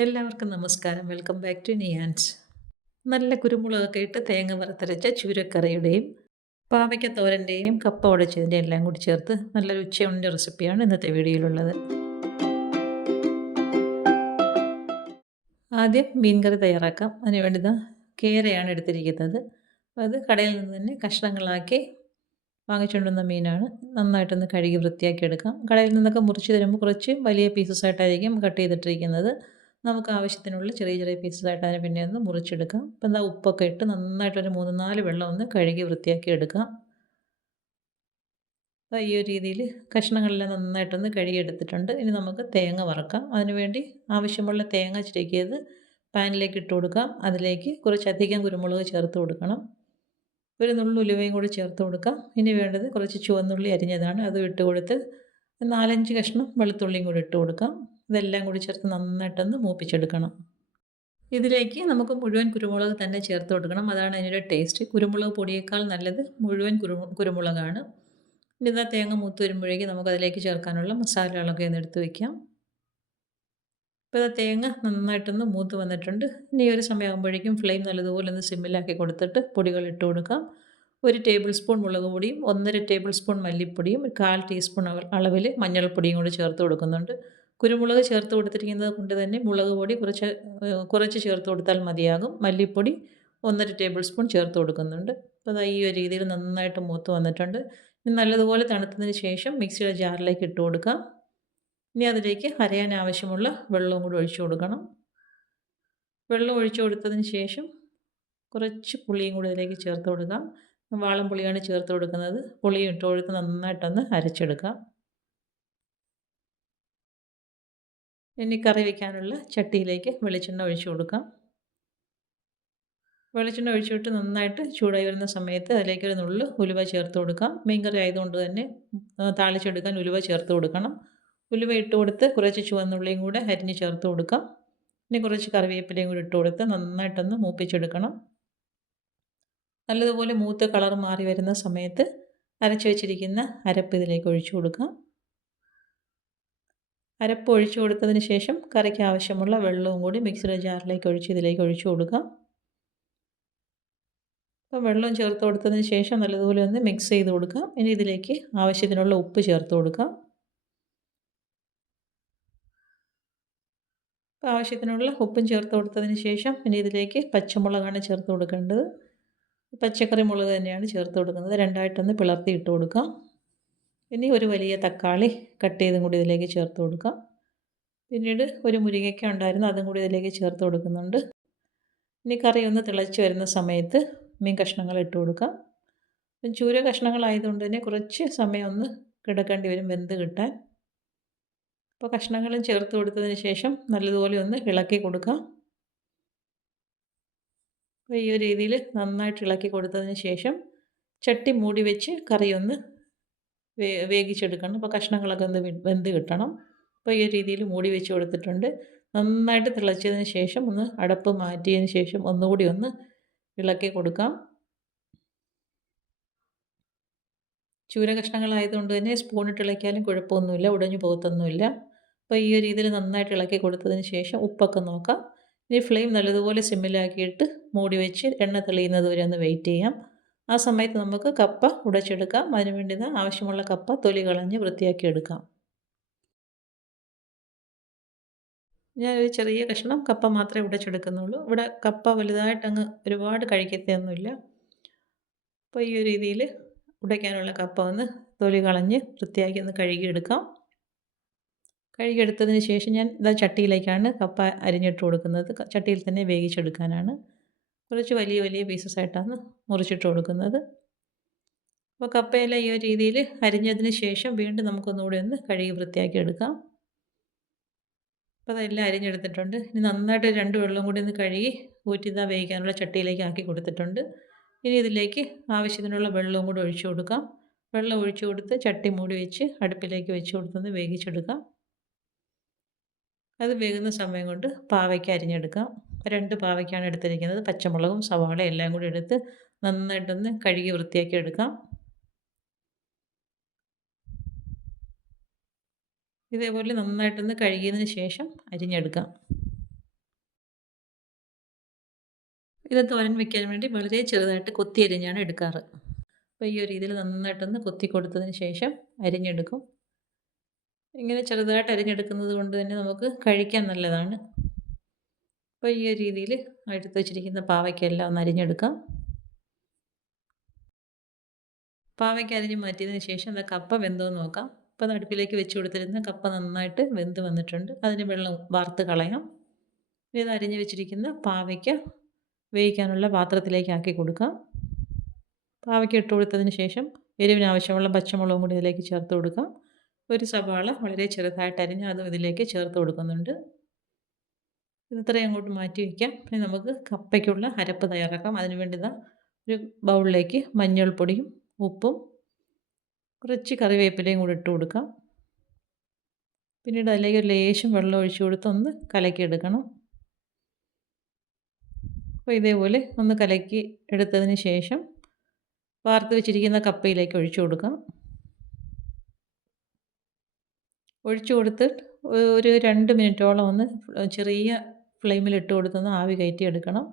എല്ലാവർക്കും നമസ്കാരം. Welcome back to Niyans. നല്ല കുരുമുളകൊക്കെ ഇട്ട് തേങ്ങ വറുത്തരച്ച ചൂരക്കറിയുടെയും പാവയ്ക്ക തോരൻ്റെയും കപ്പ ഉടച്ചതിൻ്റെയും എല്ലാം കൂടി ചേർത്ത് നല്ലൊരു ഉച്ചയൂണിൻ്റെ റെസിപ്പിയാണ് ഇന്നത്തെ വീഡിയോയിലുള്ളത്. ആദ്യം മീൻ കറി തയ്യാറാക്കാം. അതിന് വേണ്ടുന്ന കേരയാണ് എടുത്തിരിക്കുന്നത്. അത് കടയിൽ നിന്ന് തന്നെ കഷ്ണങ്ങളാക്കി വാങ്ങിച്ചുകൊണ്ടുവന്ന മീനാണ്. നന്നായിട്ടൊന്ന് കഴുകി വൃത്തിയാക്കി എടുക്കാം. കടയിൽ നിന്നൊക്കെ മുറിച്ച് തരുമ്പോൾ കുറച്ച് വലിയ പീസസായിട്ടായിരിക്കും കട്ട് ചെയ്തിട്ടിരിക്കുന്നത്. നമുക്ക് ആവശ്യത്തിനുള്ള ചെറിയ ചെറിയ പീസസായിട്ട് അതിനെ പിന്നെ ഒന്ന് മുറിച്ചെടുക്കാം. അപ്പോൾ എന്താ ഉപ്പൊക്കെ ഇട്ട് നന്നായിട്ടൊരു 3-4 വെള്ളം ഒന്ന് കഴുകി വൃത്തിയാക്കി എടുക്കാം. അപ്പോൾ ഈ ഒരു രീതിയിൽ കഷ്ണങ്ങളെല്ലാം നന്നായിട്ടൊന്ന് കഴുകിയെടുത്തിട്ടുണ്ട്. ഇനി നമുക്ക് തേങ്ങ വറക്കാം. അതിനുവേണ്ടി ആവശ്യമുള്ള തേങ്ങ ചിരകിയത് പാനിലേക്ക് ഇട്ട് കൊടുക്കാം. അതിലേക്ക് കുറച്ചധികം കുരുമുളക് ചേർത്ത് കൊടുക്കണം. ഒരു നുള്ളു ഉലുവയും കൂടി ചേർത്ത് കൊടുക്കാം. ഇനി വേണ്ടത് കുറച്ച് ചുവന്നുള്ളി അരിഞ്ഞതാണ്. അതും ഇട്ട് കൊടുത്ത് 4-5 കഷ്ണം വെളുത്തുള്ളിയും കൂടി ഇട്ട് കൊടുക്കാം. ഇതെല്ലാം കൂടി ചേർത്ത് നന്നായിട്ടൊന്ന് മൂപ്പിച്ചെടുക്കണം. ഇതിലേക്ക് നമുക്ക് മുഴുവൻ കുരുമുളക് തന്നെ ചേർത്ത് കൊടുക്കണം. അതാണ് അതിനൊരു ടേസ്റ്റ്. കുരുമുളക് പൊടിയേക്കാൾ നല്ലത് മുഴുവൻ കുരുമുളകാണ്. ഇനി ഇതാ തേങ്ങ മൂത്ത് വരുമ്പോഴേക്കും നമുക്കതിലേക്ക് ചേർക്കാനുള്ള മസാലകളൊക്കെ ഒന്ന് എടുത്ത് വയ്ക്കാം. ഇപ്പോൾ ഇതാ തേങ്ങ നന്നായിട്ടൊന്ന് മൂത്ത് വന്നിട്ടുണ്ട്. ഇനി ഒരു സമയമാകുമ്പോഴേക്കും ഫ്ലെയിം നല്ലതുപോലെ ഒന്ന് സിമ്മിലാക്കി കൊടുത്തിട്ട് പൊടികൾ ഇട്ട് കൊടുക്കാം. 1 ടേബിൾ സ്പൂൺ മുളക് പൊടിയും 1.5 ടേബിൾ സ്പൂൺ മല്ലിപ്പൊടിയും 1/4 ടീസ്പൂൺ അളവിൽ മഞ്ഞൾപ്പൊടിയും കൂടി ചേർത്ത് കൊടുക്കുന്നുണ്ട്. കുരുമുളക് ചേർത്ത് കൊടുത്തിരിക്കുന്നത് കൊണ്ട് തന്നെ മുളക് പൊടി കുറച്ച് ചേർത്ത് കൊടുത്താൽ മതിയാകും. മല്ലിപ്പൊടി 1.5 ടേബിൾ സ്പൂൺ ചേർത്ത് കൊടുക്കുന്നുണ്ട്. അപ്പോൾ അതാ ഈ ഒരു രീതിയിൽ നന്നായിട്ട് മൂത്ത് വന്നിട്ടുണ്ട്. ഇനി നല്ലതുപോലെ തണുത്തതിന് ശേഷം മിക്സിയുടെ ജാറിലേക്ക് ഇട്ട് കൊടുക്കാം. ഇനി അതിലേക്ക് അരയാൻ ആവശ്യമുള്ള വെള്ളവും കൂടി ഒഴിച്ചു കൊടുക്കണം. വെള്ളം ഒഴിച്ചു കൊടുത്തതിന് ശേഷം കുറച്ച് പുളിയും കൂടി അതിലേക്ക് ചേർത്ത് കൊടുക്കാം. വാളൻ പുളിയാണ് ചേർത്ത് കൊടുക്കുന്നത്. പുളിയും ഇട്ട് കൊടുത്ത് നന്നായിട്ടൊന്ന് അരച്ചെടുക്കാം. ഇനി കറി വയ്ക്കാനുള്ള ചട്ടിയിലേക്ക് വെളിച്ചെണ്ണ ഒഴിച്ചു കൊടുക്കാം. വെളിച്ചെണ്ണ ഒഴിച്ചിട്ട് നന്നായിട്ട് ചൂടായി വരുന്ന സമയത്ത് അതിലേക്ക് ഒരു നുള്ളു ഉലുവ ചേർത്ത് കൊടുക്കാം. മീൻ കറി ആയതുകൊണ്ട് തന്നെ താളിച്ചെടുക്കാൻ ഉലുവ ചേർത്ത് കൊടുക്കണം. ഉലുവ ഇട്ട് കൊടുത്ത് കുറച്ച് ചുവന്നുള്ളിയും കൂടെ അരിഞ്ഞ് ചേർത്ത് കൊടുക്കാം. ഇനി കുറച്ച് കറിവേപ്പിലയും കൂടി ഇട്ട് കൊടുത്ത് നന്നായിട്ടൊന്ന് മൂപ്പിച്ചെടുക്കണം. നല്ലതുപോലെ മൂത്ത് കളർ മാറി വരുന്ന സമയത്ത് അരച്ച് വെച്ചിരിക്കുന്ന അരപ്പ് ഇതിലേക്ക് ഒഴിച്ചു കൊടുക്കാം. അരപ്പ് ഒഴിച്ചു കൊടുത്തതിന് ശേഷം കറിക്ക് ആവശ്യമുള്ള വെള്ളവും കൂടി മിക്സിയുടെ ജാറിലേക്ക് ഇതിലേക്ക് ഒഴിച്ചു കൊടുക്കാം. അപ്പോൾ വെള്ളം ചേർത്ത് കൊടുത്തതിന് ശേഷം നല്ലതുപോലെ ഒന്ന് മിക്സ് ചെയ്ത് കൊടുക്കാം. ഇനി ഇതിലേക്ക് ആവശ്യത്തിനുള്ള ഉപ്പ് ചേർത്ത് കൊടുക്കാം. അപ്പോൾ ആവശ്യത്തിനുള്ള ഉപ്പും ചേർത്ത് കൊടുത്തതിന് ശേഷം ഇനി ഇതിലേക്ക് പച്ചമുളകാണ് ചേർത്ത് കൊടുക്കേണ്ടത്. പച്ചക്കറി മുളക് തന്നെയാണ് ചേർത്ത് കൊടുക്കുന്നത്. രണ്ടായിട്ടൊന്ന് പിളർത്തി ഇട്ട് കൊടുക്കാം. ഇനി ഒരു വലിയ തക്കാളി കട്ട് ചെയ്തും കൂടി ഇതിലേക്ക് ചേർത്ത് കൊടുക്കാം. പിന്നീട് ഒരു മുരിങ്ങയ്ക്ക ഉണ്ടായിരുന്നു, അതും കൂടി ഇതിലേക്ക് ചേർത്ത് കൊടുക്കുന്നുണ്ട്. ഇനി കറി ഒന്ന് തിളച്ച് വരുന്ന സമയത്ത് മീൻ കഷ്ണങ്ങൾ ഇട്ട് കൊടുക്കാം. ചൂര കഷ്ണങ്ങളായതുകൊണ്ട് തന്നെ കുറച്ച് സമയം ഒന്ന് കിടക്കേണ്ടി വരും വെന്ത് കിട്ടാൻ. അപ്പോൾ കഷ്ണങ്ങളും ചേർത്ത് കൊടുത്തതിന് ശേഷം നല്ലതുപോലെ ഒന്ന് ഇളക്കി കൊടുക്കാം. അപ്പോൾ ഈ ഒരു രീതിയിൽ നന്നായിട്ട് ഇളക്കി കൊടുത്തതിന് ശേഷം ചട്ടി മൂടി വെച്ച് കറി ഒന്ന് വേവിച്ചെടുക്കണം. അപ്പോൾ കഷ്ണങ്ങളൊക്കെ ഒന്ന് വെന്ത് കിട്ടണം. അപ്പോൾ ഈ ഒരു രീതിയിൽ മൂടി വെച്ച് കൊടുത്തിട്ടുണ്ട്. നന്നായിട്ട് തിളച്ചതിന് ശേഷം ഒന്ന് അടപ്പ് മാറ്റിയതിന് ശേഷം ഒന്നുകൂടി ഒന്ന് ഇളക്കി കൊടുക്കാം. ചൂര കഷ്ണങ്ങളായതുകൊണ്ട് തന്നെ സ്പൂണിട്ട് ഇളക്കിയാലും കുഴപ്പമൊന്നുമില്ല, ഉടഞ്ഞു പോകത്തൊന്നുമില്ല. അപ്പോൾ ഈ ഒരു രീതിയിൽ നന്നായിട്ട് ഇളക്കി കൊടുത്തതിന് ശേഷം ഉപ്പൊക്കെ നോക്കാം. ഇനി ഫ്ലെയിം നല്ലതുപോലെ സിമ്മിലാക്കിയിട്ട് മൂടി വെച്ച് എണ്ണ തെളിയുന്നത് വരെ ഒന്ന് വെയിറ്റ് ചെയ്യാം. ആ സമയത്ത് നമുക്ക് കപ്പ ഉടച്ചെടുക്കാം. അതിന് വേണ്ടി ആവശ്യമുള്ള കപ്പ തൊലി കളഞ്ഞ് വൃത്തിയാക്കി എടുക്കാം. ഞാനൊരു ചെറിയ കഷ്ണം കപ്പ മാത്രമേ ഉടച്ചെടുക്കുന്നുള്ളൂ. ഇവിടെ കപ്പ വലുതായിട്ടങ്ങ് ഒരുപാട് കഴിക്കത്തൊന്നുമില്ല. അപ്പോൾ ഈ ഒരു രീതിയിൽ ഉടയ്ക്കാനുള്ള കപ്പ ഒന്ന് തൊലി കളഞ്ഞ് വൃത്തിയാക്കി ഒന്ന് കഴുകിയെടുക്കാം. കഴുകിയെടുത്തതിന് ശേഷം ഞാൻ ചട്ടിയിലേക്കാണ് കപ്പ അരിഞ്ഞിട്ട് കൊടുക്കുന്നത്. ചട്ടിയിൽ തന്നെ വേവിച്ചെടുക്കാനാണ്. കുറച്ച് വലിയ വലിയ പീസസായിട്ടാണ് മുറിച്ചിട്ട് കൊടുക്കുന്നത്. അപ്പോൾ കപ്പയെല്ലാം ഈ ഒരു രീതിയിൽ അരിഞ്ഞതിന് ശേഷം വീണ്ടും നമുക്കൊന്നുകൂടി ഒന്ന് കഴുകി വൃത്തിയാക്കി എടുക്കാം. അപ്പോൾ അതെല്ലാം അരിഞ്ഞെടുത്തിട്ടുണ്ട്. ഇനി നന്നായിട്ട് 2 വെള്ളം കൂടി ഒന്ന് കഴുകി ഊറ്റിതാ വേവിക്കാനുള്ള ചട്ടിയിലേക്ക് ആക്കി കൊടുത്തിട്ടുണ്ട്. ഇനി ഇതിലേക്ക് ആവശ്യത്തിനുള്ള വെള്ളവും കൂടി ഒഴിച്ചു കൊടുക്കാം. വെള്ളം ഒഴിച്ചു കൊടുത്ത് ചട്ടി മൂടി വെച്ച് അടുപ്പിലേക്ക് വെച്ച് കൊടുത്തൊന്ന് വേവിച്ചെടുക്കാം. അത് വേകുന്ന സമയം കൊണ്ട് പാവയ്ക്ക അരിഞ്ഞെടുക്കാം. 2 പാവയ്ക്കാണ് എടുത്തിരിക്കുന്നത്. പച്ചമുളകും സവാളയും എല്ലാം കൂടി എടുത്ത് നന്നായിട്ടൊന്ന് കഴുകി വൃത്തിയാക്കി എടുക്കാം. ഇതേപോലെ നന്നായിട്ടൊന്ന് കഴുകിയതിന് ശേഷം അരിഞ്ഞെടുക്കാം. ഇത് തോരൻ വെക്കാൻ വേണ്ടി വളരെ ചെറുതായിട്ട് കൊത്തി അരിഞ്ഞാണ് എടുക്കാറ്. അപ്പോൾ ഈ ഒരു രീതിയിൽ നന്നായിട്ടൊന്ന് കൊത്തി കൊടുത്തതിന് ശേഷം അരിഞ്ഞെടുക്കും. ഇങ്ങനെ ചെറുതായിട്ട് അരിഞ്ഞെടുക്കുന്നത് കൊണ്ട് തന്നെ നമുക്ക് കഴിക്കാൻ നല്ലതാണ്. അപ്പോൾ ഈ ഒരു രീതിയിൽ എടുത്ത് വെച്ചിരിക്കുന്ന പാവയ്ക്കെല്ലാം ഒന്ന് അരിഞ്ഞെടുക്കാം. പാവയ്ക്ക അരിഞ്ഞ് മാറ്റിയതിന് ശേഷം എന്താ കപ്പ വെന്തോന്ന് നോക്കാം. അപ്പോൾ അടുപ്പിലേക്ക് വെച്ച് കൊടുത്തിരുന്ന കപ്പ നന്നായിട്ട് വെന്ത് വന്നിട്ടുണ്ട്. അതിന് വെള്ളം വാർത്ത് കളയാം. ഇത് അരിഞ്ഞ് വെച്ചിരിക്കുന്ന പാവയ്ക്ക വേവിക്കാനുള്ള പാത്രത്തിലേക്ക് ആക്കി കൊടുക്കാം. പാവയ്ക്ക ഇട്ട് കൊടുത്തതിന് ശേഷം എരിവിന് ആവശ്യമുള്ള പച്ചമുളകും കൂടി ഇതിലേക്ക് ചേർത്ത് കൊടുക്കാം. ഒരു സവാള വളരെ ചെറുതായിട്ട് അരിഞ്ഞ് അതും ഇതിലേക്ക് ചേർത്ത് കൊടുക്കുന്നുണ്ട്. ഇത്രയും അങ്ങോട്ട് മാറ്റി വയ്ക്കാം. ഇനി നമുക്ക് കപ്പയ്ക്കുള്ള അരപ്പ് തയ്യാറാക്കാം. അതിന് വേണ്ടി ഒരു ബൗളിലേക്ക് മഞ്ഞൾപ്പൊടിയും ഉപ്പും കുറച്ച് കറിവേപ്പിലയും കൂടി ഇട്ട് കൊടുക്കാം. പിന്നീട് അതിലേക്ക് ഒരു ലേശം വെള്ളം ഒഴിച്ച് കൊടുത്ത് ഒന്ന് കലക്കിയെടുക്കണം. അപ്പോൾ ഇതേപോലെ ഒന്ന് കലക്കി എടുത്തതിന് ശേഷം വാർത്ത് വെച്ചിരിക്കുന്ന കപ്പയിലേക്ക് ഒഴിച്ചു കൊടുക്കാം. ഒഴിച്ചു കൊടുത്ത് ഒരു 2 മിനിറ്റോളം ഒന്ന് ചെറിയ ഫ്ലെയിമിൽ ഇട്ട് കൊടുത്തൊന്ന് ആവി കയറ്റിയെടുക്കണം.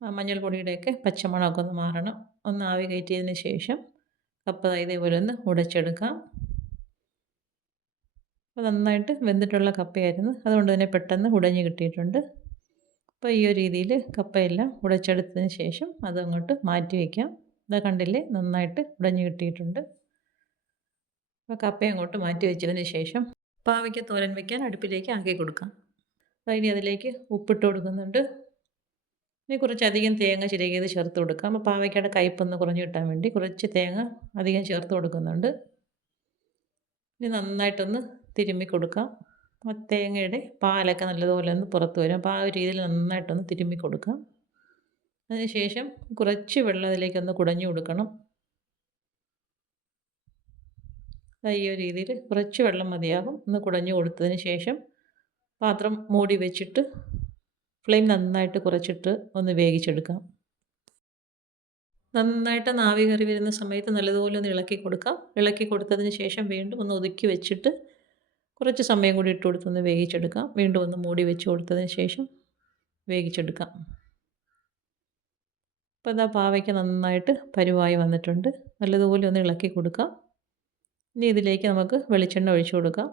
മഞ്ഞൾപ്പൊടിയുടെയൊക്കെ പച്ചമണമൊക്കെ ഒന്ന് മാറണം. ഒന്ന് ആവി കയറ്റിയതിന് ശേഷം കപ്പ ഇതേപോലെ ഒന്ന് ഉടച്ചെടുക്കാം. അപ്പോൾ നന്നായിട്ട് വെന്തിട്ടുള്ള കപ്പയായിരുന്നു, അതുകൊണ്ട് തന്നെ പെട്ടെന്ന് ഉടഞ്ഞ് കിട്ടിയിട്ടുണ്ട്. അപ്പോൾ ഈ ഒരു രീതിയിൽ കപ്പയെല്ലാം ഉടച്ചെടുത്തതിന് ശേഷം അതങ്ങോട്ട് മാറ്റി വയ്ക്കാം. ഇതാ കണ്ടില്ലേ, നന്നായിട്ട് ഉടഞ്ഞ് കിട്ടിയിട്ടുണ്ട്. അപ്പോൾ കപ്പ അങ്ങോട്ട് മാറ്റി വെച്ചതിന് ശേഷം പാവയ്ക്ക തോരൻ വയ്ക്കാൻ അടുപ്പിലേക്ക് ആക്കി കൊടുക്കാം. ഇനി അതിലേക്ക് ഉപ്പിട്ട് കൊടുക്കുന്നുണ്ട്. ഇനി കുറച്ചധികം തേങ്ങ ചിരകിയത് ചേർത്ത് കൊടുക്കാം. അപ്പോൾ പാവയ്ക്കയുടെ കയ്പ്പൊന്ന് കുറഞ്ഞ് കിട്ടാൻ വേണ്ടി കുറച്ച് തേങ്ങ അധികം ചേർത്ത് കൊടുക്കുന്നുണ്ട്. ഇനി നന്നായിട്ടൊന്ന് തിരുമ്മി കൊടുക്കാം. ആ തേങ്ങയുടെ പാലൊക്കെ നല്ലതുപോലെ ഒന്ന് പുറത്ത് വരും. അപ്പോൾ ആ ഒരു രീതിയിൽ നന്നായിട്ടൊന്ന് തിരുമ്മി കൊടുക്കാം. അതിനുശേഷം കുറച്ച് വെള്ളം അതിലേക്കൊന്ന് കുടഞ്ഞു കൊടുക്കണം. ഈ ഒരു രീതിയിൽ കുറച്ച് വെള്ളം മതിയാകും. ഒന്ന് കുടഞ്ഞു കൊടുത്തതിന് ശേഷം പാത്രം മൂടി വെച്ചിട്ട് ഫ്ലെയിം നന്നായിട്ട് കുറച്ചിട്ട് ഒന്ന് വേവിച്ചെടുക്കാം. നന്നായിട്ട് ആവി കയറി വരുന്ന സമയത്ത് നല്ലതുപോലെ ഒന്ന് ഇളക്കി കൊടുക്കാം. ഇളക്കി കൊടുത്തതിന് ശേഷം വീണ്ടും ഒന്ന് ഒതുക്കി വെച്ചിട്ട് കുറച്ച് സമയം കൂടി ഇട്ട് കൊടുത്തൊന്ന് വേവിച്ചെടുക്കാം. വീണ്ടും ഒന്ന് മൂടി വെച്ച് കൊടുത്തതിന് ശേഷം വേവിച്ചെടുക്കാം. അപ്പോൾ ഇതാ പാവയ്ക്ക നന്നായിട്ട് പരുവായി വന്നിട്ടുണ്ട്. നല്ലതുപോലെ ഒന്ന് ഇളക്കി കൊടുക്കാം. ഇനി ഇതിലേക്ക് നമുക്ക് വെളിച്ചെണ്ണ ഒഴിച്ചു കൊടുക്കാം.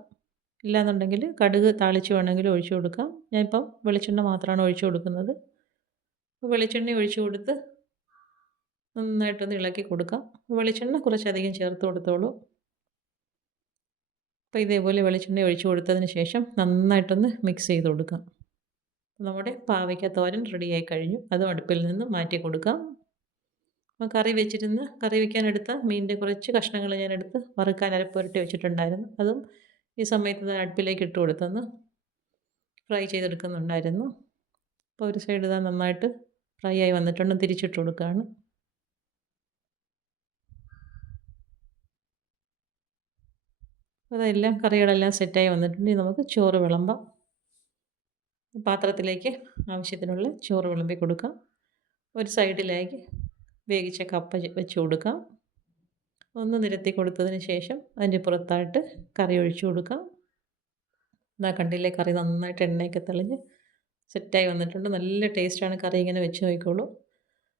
ഇല്ലാന്നുണ്ടെങ്കിൽ കടുക് താളിച്ച് വേണമെങ്കിൽ ഒഴിച്ചു കൊടുക്കാം. ഞാനിപ്പം വെളിച്ചെണ്ണ മാത്രമാണ് ഒഴിച്ചു കൊടുക്കുന്നത്. അപ്പോൾ വെളിച്ചെണ്ണ ഒഴിച്ചു കൊടുത്ത് നന്നായിട്ടൊന്ന് ഇളക്കി കൊടുക്കാം. വെളിച്ചെണ്ണ കുറച്ചധികം ചേർത്ത് കൊടുത്തോളൂ. അപ്പോൾ ഇതേപോലെ വെളിച്ചെണ്ണ ഒഴിച്ചു കൊടുത്തതിന് ശേഷം നന്നായിട്ടൊന്ന് മിക്സ് ചെയ്ത് കൊടുക്കാം. നമ്മുടെ പാവയ്ക്ക തോരൻ റെഡിയായി കഴിഞ്ഞു. അതും അടുപ്പിൽ നിന്ന് മാറ്റി കൊടുക്കാം. അപ്പോൾ കറി വയ്ക്കാനെടുത്ത മീനിൻ്റെ കുറച്ച് കഷ്ണങ്ങൾ ഞാനെടുത്ത് വറുക്കാൻ അരപ്പുരട്ടി വെച്ചിട്ടുണ്ടായിരുന്നു. അതും ഈ സമയത്ത് അടുപ്പിലേക്ക് ഇട്ട് കൊടുത്തൊന്ന് ഫ്രൈ ചെയ്തെടുക്കുന്നുണ്ടായിരുന്നു. അപ്പോൾ ഒരു സൈഡ് നന്നായിട്ട് ഫ്രൈ ആയി വന്നിട്ടുണ്ട്. തിരിച്ചിട്ട് കൊടുക്കുകയാണ്. അതെല്ലാം കറികളെല്ലാം സെറ്റായി വന്നിട്ടുണ്ട്. ഇനി നമുക്ക് ചോറ് വിളമ്പാം. പാത്രത്തിലേക്ക് ആവശ്യത്തിനുള്ള ചോറ് വിളമ്പി കൊടുക്കാം. ഒരു സൈഡിലേക്ക് വേവിച്ച കപ്പ വെച്ച് കൊടുക്കാം. ഒന്ന് നിരത്തി കൊടുത്തതിന് ശേഷം അതിൻ്റെ പുറത്തായിട്ട് കറി ഒഴിച്ചു കൊടുക്കാം. ഇതാ കണ്ടില്ലേ, കറി നന്നായിട്ട് എണ്ണയൊക്കെ തെളിഞ്ഞ് സെറ്റായി വന്നിട്ടുണ്ട്. നല്ല ടേസ്റ്റാണ് കറി. ഇങ്ങനെ വെച്ച് നോക്കിക്കോളൂ.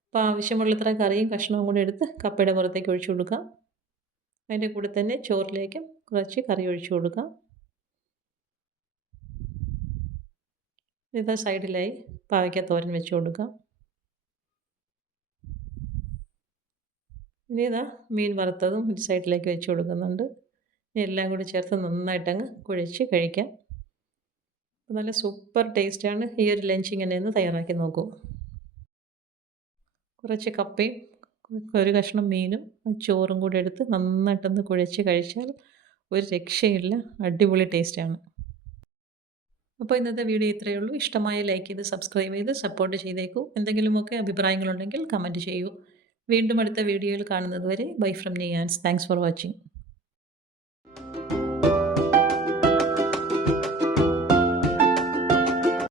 അപ്പോൾ ആവശ്യമുള്ളത്ര കറിയും കഷ്ണവും കൂടി എടുത്ത് കപ്പയുടെ പുറത്തേക്ക് ഒഴിച്ചു കൊടുക്കാം. അതിൻ്റെ കൂടെ തന്നെ ചോറിലേക്കും കുറച്ച് കറി ഒഴിച്ചു കൊടുക്കാം. ഇതാ സൈഡിലായി പാവയ്ക്ക തോരൻ വെച്ച് കൊടുക്കാം. ഇനി ഇതാ മീൻ വറുത്തതും ഒരു സൈഡിലേക്ക് വെച്ച് കൊടുക്കുന്നുണ്ട്. ഇനി എല്ലാം കൂടി ചേർത്ത് നന്നായിട്ടങ്ങ് കുഴച്ച് കഴിക്കാം. നല്ല സൂപ്പർ ടേസ്റ്റാണ്. ഈ ഒരു ലഞ്ച് ഇങ്ങനെയൊന്ന് തയ്യാറാക്കി നോക്കൂ. കുറച്ച് കപ്പയും ഒരു കഷ്ണം മീനും ചോറും കൂടി എടുത്ത് നന്നായിട്ടൊന്ന് കുഴച്ച് കഴിച്ചാൽ ഒരു രക്ഷയില്ല. അടിപൊളി ടേസ്റ്റാണ്. അപ്പോൾ ഇന്നത്തെ വീഡിയോ ഇത്രയേ ഉള്ളൂ. ഇഷ്ടമായ ലൈക്ക് ചെയ്ത് സബ്സ്ക്രൈബ് ചെയ്ത് സപ്പോർട്ട് ചെയ്തേക്കൂ. എന്തെങ്കിലുമൊക്കെ അഭിപ്രായങ്ങളുണ്ടെങ്കിൽ കമൻറ്റ് ചെയ്യൂ. വീണ്ടും അടുത്ത വീഡിയോയിൽ കാണുന്നത് വരെ bye from Niyans. Thanks for watching.